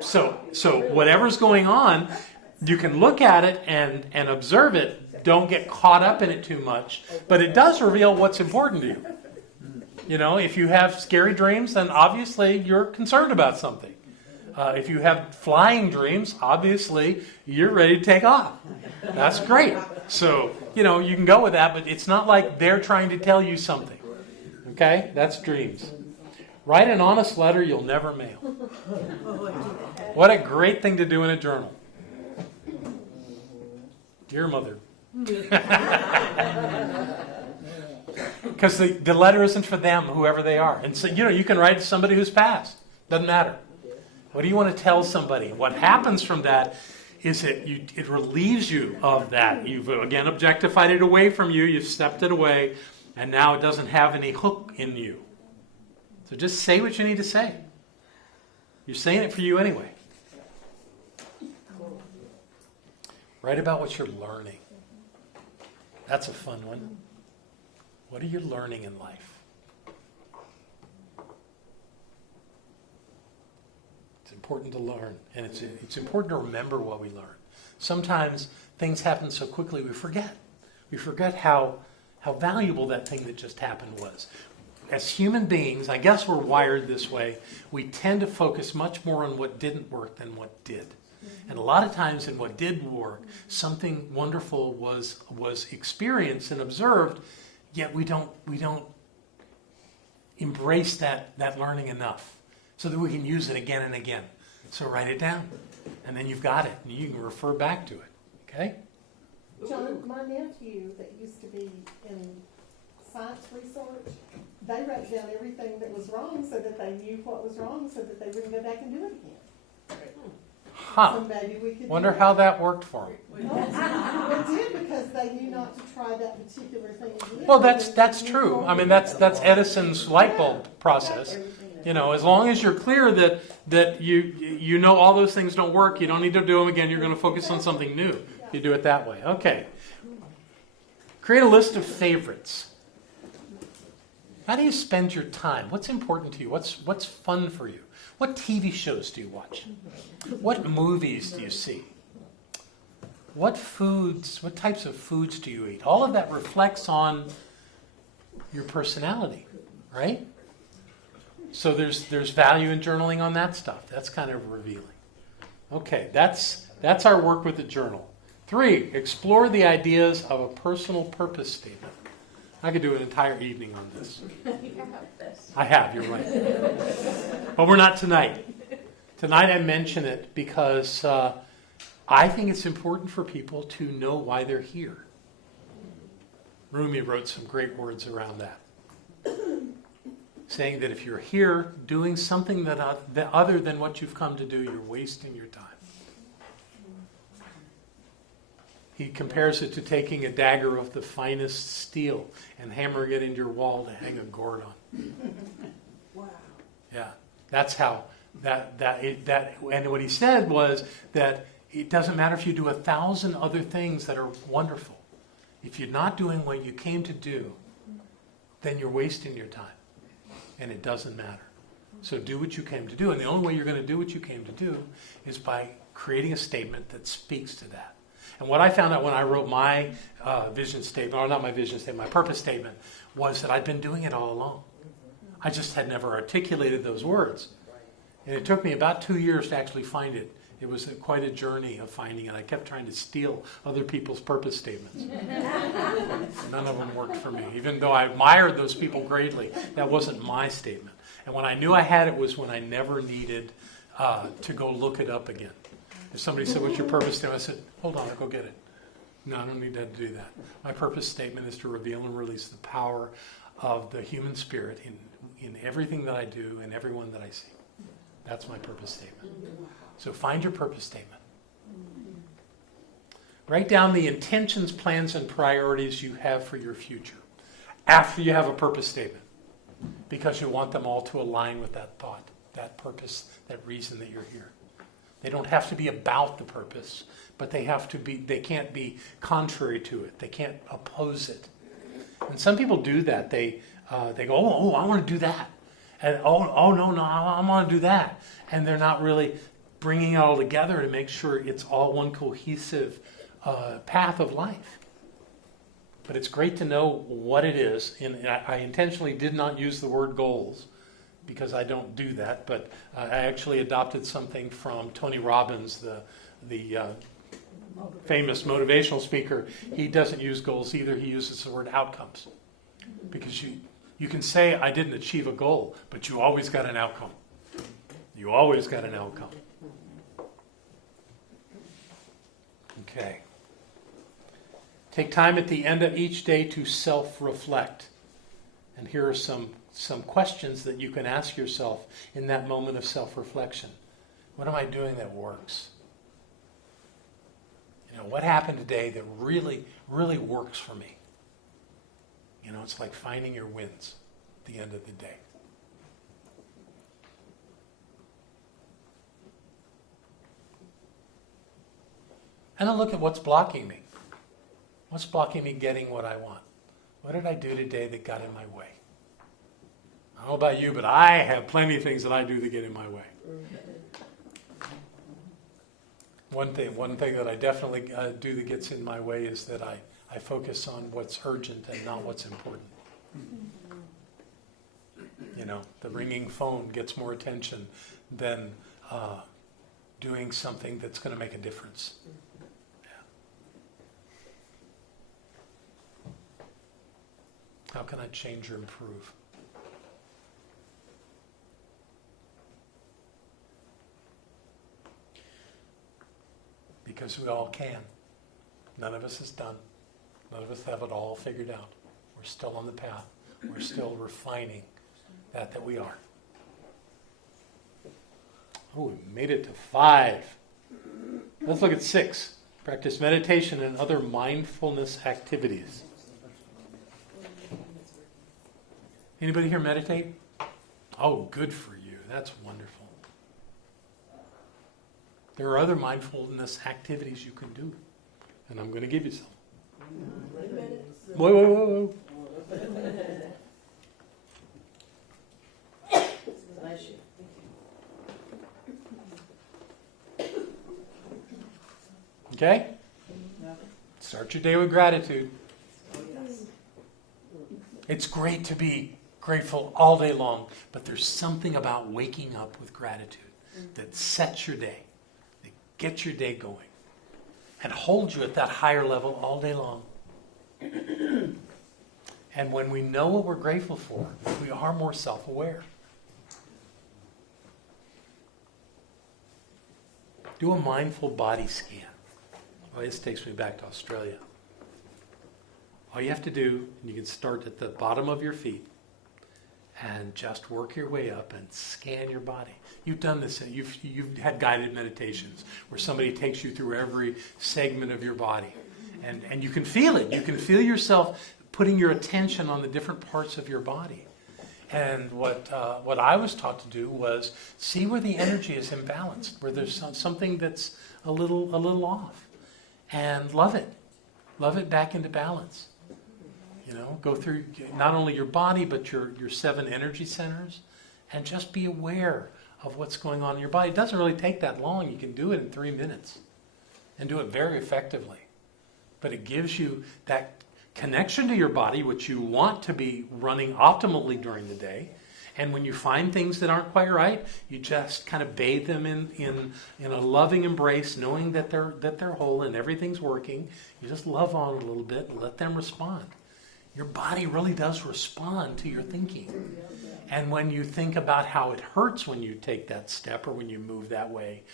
So whatever's going on, you can look at it and observe it. Don't get caught up in it too much. But it does reveal what's important to you. If you have scary dreams, then obviously you're concerned about something. If you have flying dreams, obviously you're ready to take off. That's great. So, you can go with that, but it's not like they're trying to tell you something. Okay? That's dreams. Write an honest letter you'll never mail. What a great thing to do in a journal. Dear Mother. Because the letter isn't for them, whoever they are. And so, you can write to somebody who's passed. Doesn't matter. What do you want to tell somebody? What happens from that is it relieves you of that. You've, again, objectified it away from you. You've stepped it away. And now it doesn't have any hook in you. So just say what you need to say. You're saying it for you anyway. Write about what you're learning. That's a fun one. What are you learning in life? It's important to learn, and it's important to remember what we learn. Sometimes things happen so quickly we forget. We forget how valuable that thing that just happened was. As human beings, I guess we're wired this way, we tend to focus much more on what didn't work than what did. And a lot of times in what did work, something wonderful was experienced and observed, yet we don't embrace that learning enough so that we can use it again and again. So write it down, and then you've got it, and you can refer back to it. Okay? John, my nephew that used to be in science research, they wrote down everything that was wrong so that they knew what was wrong so that they wouldn't go back and do it again. Huh. So maybe we could Wonder how that worked for him. It did because they knew not to try that particular thing again. Well, that's true. I mean, that's Edison's light bulb process. As long as you're clear that you know all those things don't work, you don't need to do them again. You're going to focus on something new. You do it that way. Okay. Create a list of favorites. How do you spend your time? What's important to you? What's fun for you? What TV shows do you watch? What movies do you see? What types of foods do you eat? All of that reflects on your personality, right? So there's value in journaling on that stuff. That's kind of revealing. Okay, that's our work with the journal. 3, explore the ideas of a personal purpose statement. I could do an entire evening on this. I have, you're right. But we're not tonight. Tonight I mention it because I think it's important for people to know why they're here. Rumi wrote some great words around that. Saying that if you're here doing something that other than what you've come to do, you're wasting your time. He compares it to taking a dagger of the finest steel and hammering it into your wall to hang a gourd on. Wow. Yeah, that's how and what he said was that it doesn't matter if you do 1,000 other things that are wonderful. If you're not doing what you came to do, then you're wasting your time. And it doesn't matter. So do what you came to do. And the only way you're going to do what you came to do is by creating a statement that speaks to that. And what I found out when I wrote my vision statement, or not my vision statement, my purpose statement, was that I'd been doing it all along. I just had never articulated those words. And it took me about 2 years to actually find it. It was quite a journey of finding it. I kept trying to steal other people's purpose statements. None of them worked for me. Even though I admired those people greatly, that wasn't my statement. And when I knew I had it was when I never needed to go look it up again. If somebody said, what's your purpose statement? I said, hold on, I'll go get it. No, I don't need to do that. My purpose statement is to reveal and release the power of the human spirit in everything that I do and everyone that I see. That's my purpose statement. So find your purpose statement. Write down the intentions, plans, and priorities you have for your future after you have a purpose statement, because you want them all to align with that thought, that purpose, that reason that you're here. They don't have to be about the purpose, but they can't be contrary to it. They can't oppose it. And some people do that. They go, oh, I want to do that. And no, I want to do that. And they're not really bringing it all together to make sure it's all one cohesive path of life. But it's great to know what it is. And I intentionally did not use the word goals because I don't do that. But I actually adopted something from Tony Robbins, the famous motivational speaker. He doesn't use goals either. He uses the word outcomes. Because you can say, I didn't achieve a goal, but you always got an outcome. You always got an outcome. Okay. Take time at the end of each day to self-reflect. And here are some questions that you can ask yourself in that moment of self-reflection. What am I doing that works? What happened today that really, really works for me? It's like finding your wins at the end of the day. And then look at what's blocking me. What's blocking me getting what I want? What did I do today that got in my way? I don't know about you, but I have plenty of things that I do that get in my way. One thing that I definitely do that gets in my way is that I focus on what's urgent and not what's important. The ringing phone gets more attention than doing something that's going to make a difference. How can I change or improve? Because we all can. None of us is done. None of us have it all figured out. We're still on the path. We're still refining that we are. Oh, we made it to 5. Let's look at 6. Practice meditation and other mindfulness activities. Anybody here meditate? Oh, good for you. That's wonderful. There are other mindfulness activities you can do. And I'm going to give you some. Whoa, whoa, whoa, whoa. Bless you. Okay? Start your day with gratitude. It's great to be grateful all day long, but there's something about waking up with gratitude that sets your day, that gets your day going, and holds you at that higher level all day long. And when we know what we're grateful for, we are more self-aware. Do a mindful body scan. Well, this takes me back to Australia. All you have to do, and you can start at the bottom of your feet and just work your way up and scan your body. You've done this. You've had guided meditations where somebody takes you through every segment of your body. And you can feel it. You can feel yourself putting your attention on the different parts of your body. And what I was taught to do was see where the energy is imbalanced, where there's something that's a little off, and love it. Love it back into balance. You know, go through not only your body, but your 7 energy centers, and just be aware of what's going on in your body. It doesn't really take that long. You can do it in 3 minutes and do it very effectively. But it gives you that connection to your body, which you want to be running optimally during the day. And when you find things that aren't quite right, you just kind of bathe them in a loving embrace, knowing that they're whole and everything's working. You just love on it a little bit and let them respond. Your body really does respond to your thinking. And when you think about how it hurts when you take that step or when you move that way,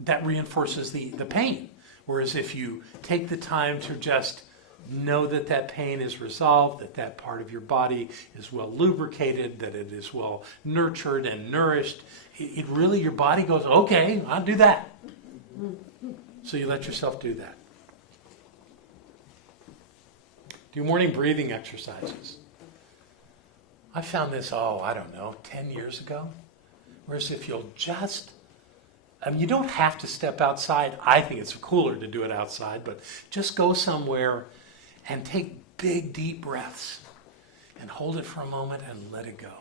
that reinforces the pain. Whereas if you take the time to just know that pain is resolved, that part of your body is well lubricated, that it is well nurtured and nourished, it really, your body goes, okay, I'll do that. So you let yourself do that. Do morning breathing exercises. I found this, 10 years ago. Whereas if you'll just, you don't have to step outside. I think it's cooler to do it outside, but just go somewhere and take big, deep breaths and hold it for a moment and let it go.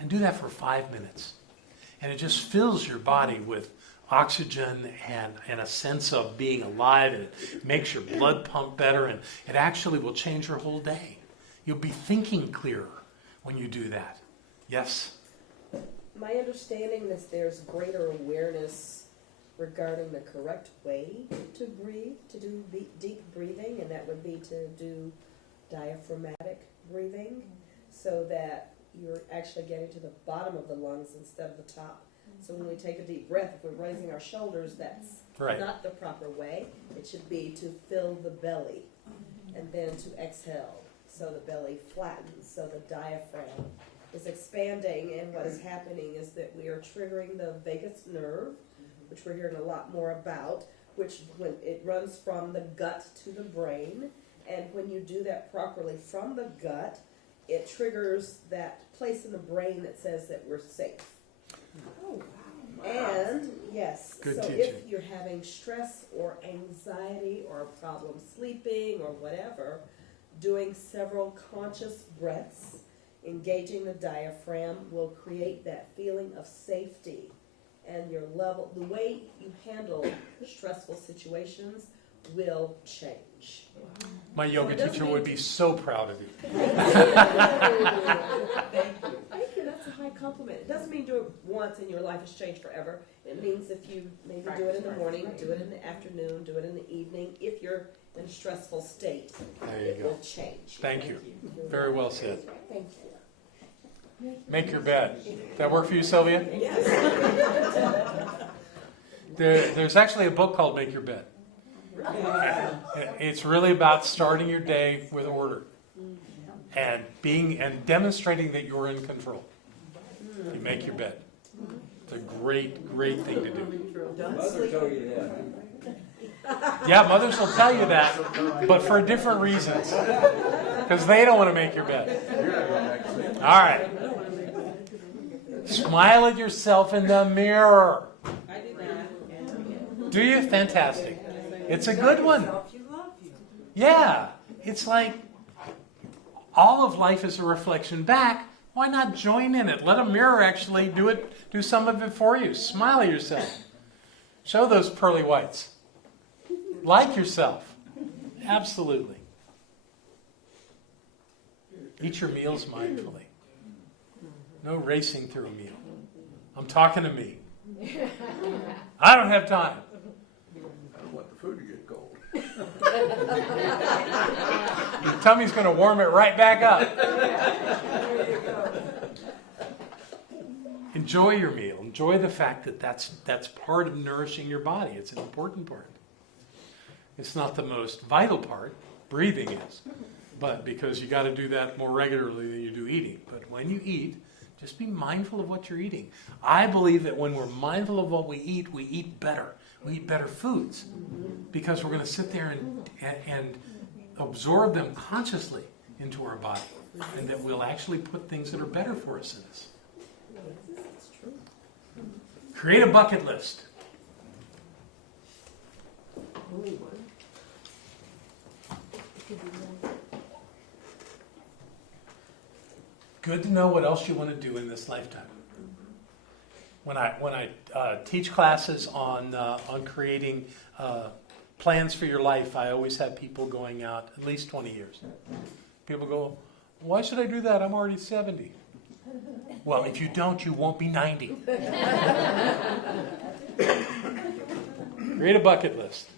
And do that for 5 minutes. And it just fills your body with oxygen and a sense of being alive, and it makes your blood pump better, and it actually will change your whole day. You'll be thinking clearer when you do that. Yes? My understanding is there's greater awareness regarding the correct way to breathe, to do deep breathing, and that would be to do diaphragmatic breathing, so that you're actually getting to the bottom of the lungs instead of the top. So when we take a deep breath, if we're raising our shoulders, that's right. Not the proper way. It should be to fill the belly and then to exhale, so the belly flattens, so the diaphragm is expanding, and what is happening is that we are triggering the vagus nerve, which we're hearing a lot more about, which when it runs from the gut to the brain, and when you do that properly from the gut, it triggers that place in the brain that says that we're safe. Oh, wow. And yes, Good so teaching. if you're having stress or anxiety or a problem sleeping or whatever, doing several conscious breaths, engaging the diaphragm will create that feeling of safety, and your level, the way you handle stressful situations will change. My yoga teacher would be so proud of you. Thank you, that's a high compliment. It doesn't mean do it once and your life has changed forever. It means if you maybe do it in the morning, do it in the afternoon, do it in the evening. If you're in a stressful state, There you it go. will change. Thank you. Very well said. Thank you. Make your bed. Does that work for you, Sylvia? Yes. There's actually a book called Make Your Bed. It's really about starting your day with order and demonstrating that you're in control. You make your bed. It's a great thing to do. Mother told you that. Yeah, mothers will tell you that, but for different reasons. Because they don't want to make your bed. All right. Smile at yourself in the mirror. I do that. Do you? Fantastic. It's a good one. Yeah. It's like, all of life is a reflection back. Why not join in it? Let a mirror actually do some of it for you. Smile at yourself. Show those pearly whites. Like yourself. Absolutely. Eat your meals mindfully. No racing through a meal. I'm talking to me. I don't have time. I don't want the food to get cold. Your tummy's going to warm it right back up. Enjoy your meal. Enjoy the fact that that's part of nourishing your body. It's an important part. It's not the most vital part. Breathing is. But because you got to do that more regularly than you do eating. But when you eat, just be mindful of what you're eating. I believe that when we're mindful of what we eat better. We eat better foods. Because we're going to sit there and absorb them consciously into our body. And that we'll actually put things that are better for us in us. Create a bucket list. Only one. It could be more. Good to know what else you want to do in this lifetime. When I teach classes on creating plans for your life, I always have people going out at least 20 years. People go, why should I do that? I'm already 70. Well, if you don't, you won't be 90. Create a bucket list.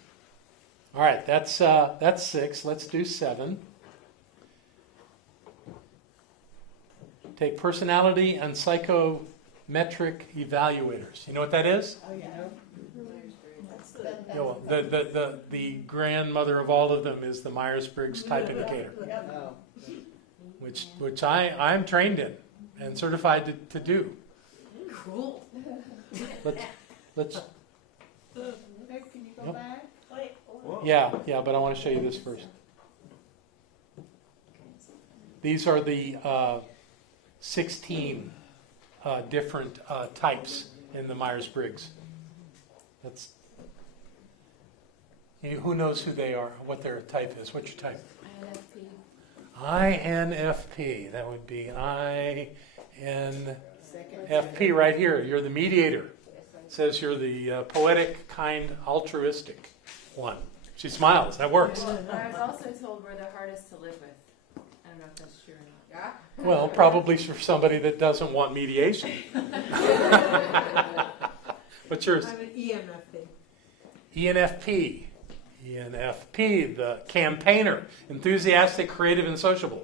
All right, that's 6. Let's do 7. Take personality and psychometric evaluators. You know what that is? Oh, yeah. You know, the grandmother of all of them is the Myers-Briggs type indicator, which I'm trained in and certified to do. Cool. Let's Nick, can you go back? yeah, but I want to show you this first. These are the 16 different types in the Myers-Briggs. That's who knows who they are, what their type is. What's your type? INFP. That would be INFP right here. You're the mediator. It says you're the poetic, kind, altruistic one. She smiles. That works. I was also told we're the hardest to live with. I don't know if that's true or not. Well, probably for somebody that doesn't want mediation. What's yours? I'm an EMFP. ENFP. ENFP, the campaigner, enthusiastic, creative, and sociable.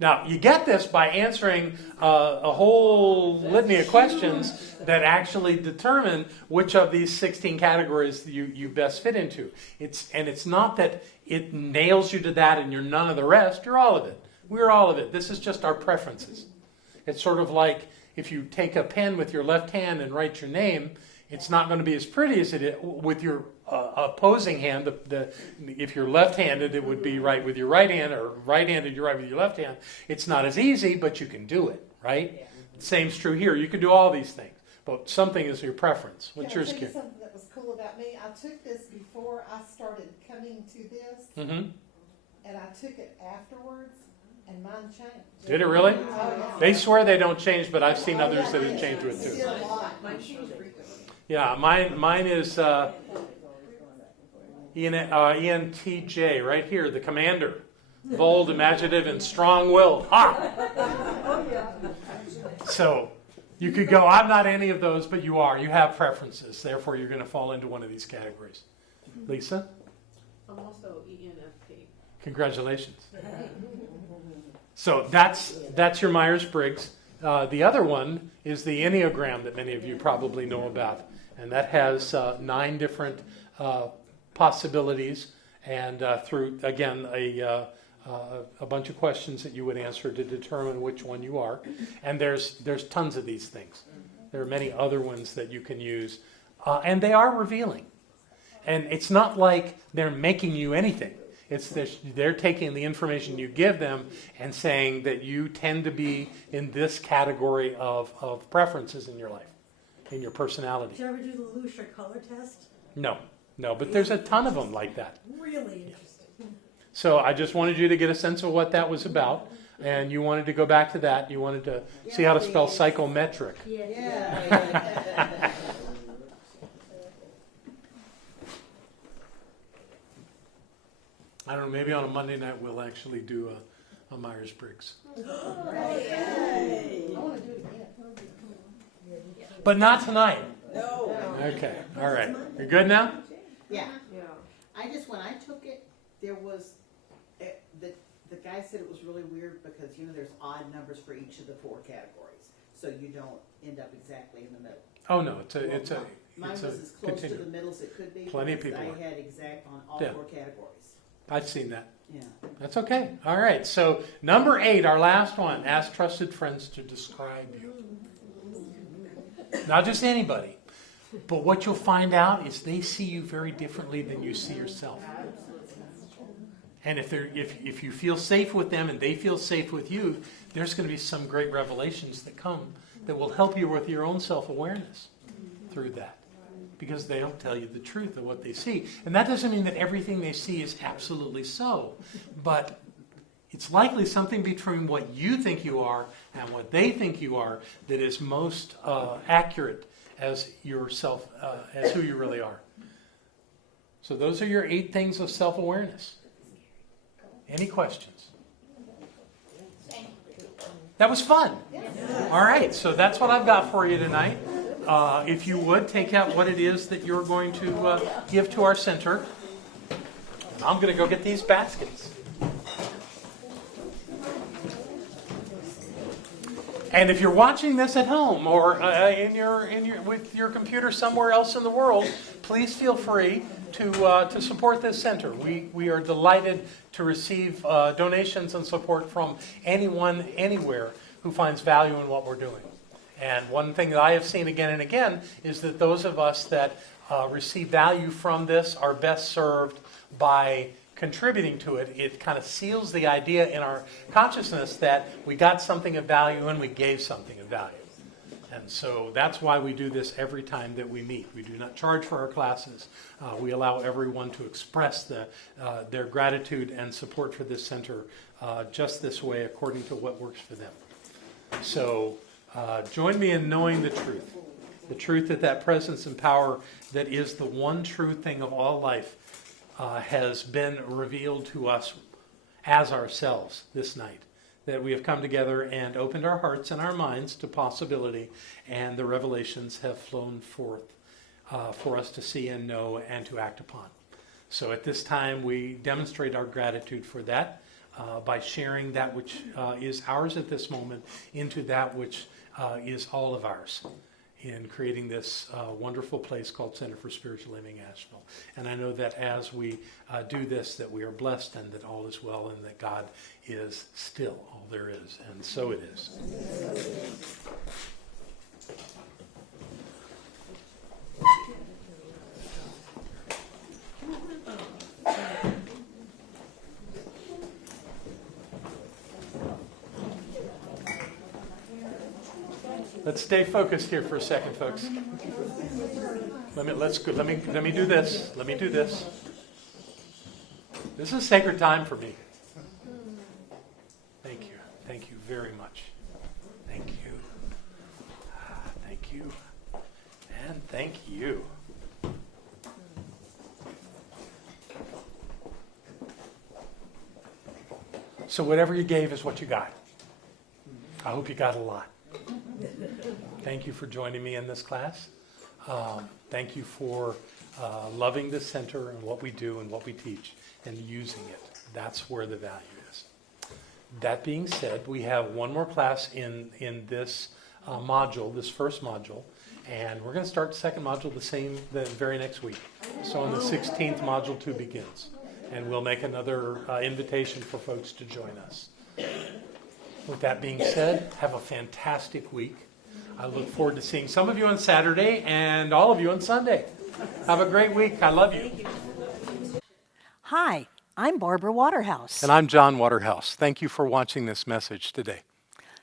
Now, you get this by answering a whole litany of questions that actually determine which of these 16 categories you best fit into. It's not that it nails you to that and you're none of the rest. You're all of it. We're all of it. This is just our preferences. It's sort of like if you take a pen with your left hand and write your name, it's not going to be as pretty as it is with your opposing hand. If you're left-handed, it would be right with your right hand, or right-handed, you're right with your left hand. It's not as easy, but you can do it, right? Yeah. Same's true here. You can do all these things, but something is your preference. What's yours, Karen? Something that was cool about me. I took this before I started coming to this, Mm-hmm. and I took it afterwards, and mine changed. Did it really? Oh, yeah. They swear they don't change, but I've seen others that have changed with it too. Mine changes frequently. Yeah, mine is ENTJ right here, the commander. Bold, imaginative, and strong-willed. Ha! So you could go, I'm not any of those, but you are. You have preferences. Therefore, you're going to fall into one of these categories. Lisa? I'm also ENFP. Congratulations. So that's your Myers-Briggs. The other one is the Enneagram that many of you probably know about. And that has 9 different possibilities, and through, again, a bunch of questions that you would answer to determine which one you are. And there's tons of these things. There are many other ones that you can use. And they are revealing. And it's not like they're making you anything. They're taking the information you give them and saying that you tend to be in this category of preferences in your life, in your personality. Did you ever do the Lucia color test? No, but there's a ton of them like that. Really interesting. So I just wanted you to get a sense of what that was about. And you wanted to go back to that. You wanted to see how to spell psychometric. Yeah. I don't know, maybe on a Monday night we'll actually do a Myers-Briggs. I want to do it again. But not tonight. No. Okay, all right. You're good now? Yeah, Yeah. I just, when I took it, there was, the guy said it was really weird because, you know, there's odd numbers for each of the 4 categories. So you don't end up exactly in the middle. Oh, no, Mine was as close to the middle as it could be. Plenty of because people I had exact on all Yeah. 4 categories. I've seen that. Yeah. That's okay. All right, so number 8, our last one. Ask trusted friends to describe you. Not just anybody, but what you'll find out is they see you very differently than you see yourself. And if you feel safe with them and they feel safe with you, there's going to be some great revelations that come that will help you with your own self-awareness through that. Because they'll tell you the truth of what they see. And that doesn't mean that everything they see is absolutely so. But it's likely something between what you think you are and what they think you are that is most accurate as yourself, as who you really are. So those are your 8 things of self-awareness. Any questions? That was fun. All right, so that's what I've got for you tonight. If you would, take out what it is that you're going to give to our center. I'm going to go get these baskets. And if you're watching this at home or with your computer somewhere else in the world, please feel free to support this center. We are delighted to receive donations and support from anyone, anywhere who finds value in what we're doing. And one thing that I have seen again and again is that those of us that receive value from this are best served by contributing to it. It kind of seals the idea in our consciousness that we got something of value and we gave something of value. And so that's why we do this every time that we meet. We do not charge for our classes. We allow everyone to express their gratitude and support for this center just this way according to what works for them. So join me in knowing the truth that presence and power that is the one true thing of all life has been revealed to us as ourselves this night. That we have come together and opened our hearts and our minds to possibility, and the revelations have flown forth for us to see and know and to act upon. So at this time we demonstrate our gratitude for that by sharing that which is ours at this moment into that which is all of ours in creating this wonderful place called Center for Spiritual Living Asheville. And I know that as we do this, that we are blessed and that all is well and that God is still all there is. And so it is. Let's stay focused here for a second, folks. Let me do this. Let me do this. This is a sacred time for me. Thank you. Thank you very much. Thank you. Thank you. And thank you. So whatever you gave is what you got. I hope you got a lot. Thank you for joining me in this class. Thank you for loving this center and what we do and what we teach and using it. That's where the value is. That being said, we have one more class in this module, this first module, and we're going to start the second module the very next week. So on the 16th, module 2 begins. And we'll make another invitation for folks to join us. With that being said, have a fantastic week. I look forward to seeing some of you on Saturday and all of you on Sunday. Have a great week. I love you. Hi, I'm Barbara Waterhouse. And I'm John Waterhouse. Thank you for watching this message today.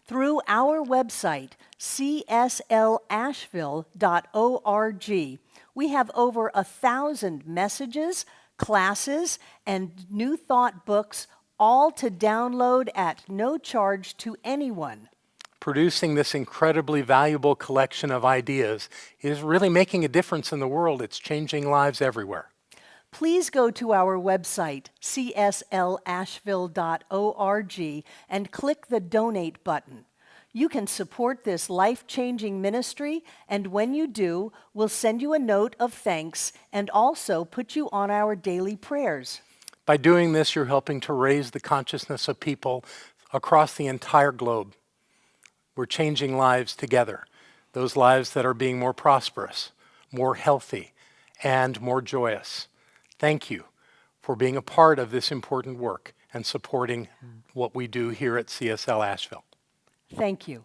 Through our website, cslasheville.org, we have over 1,000 messages, classes, and New Thought books, all to download at no charge to anyone. Producing this incredibly valuable collection of ideas is really making a difference in the world. It's changing lives everywhere. Please go to our website, cslasheville.org, and click the Donate button. You can support this life-changing ministry, and when you do, we'll send you a note of thanks and also put you on our daily prayers. By doing this, you're helping to raise the consciousness of people across the entire globe. We're changing lives together, those lives that are being more prosperous, more healthy, and more joyous. Thank you for being a part of this important work and supporting what we do here at CSL Asheville. Thank you.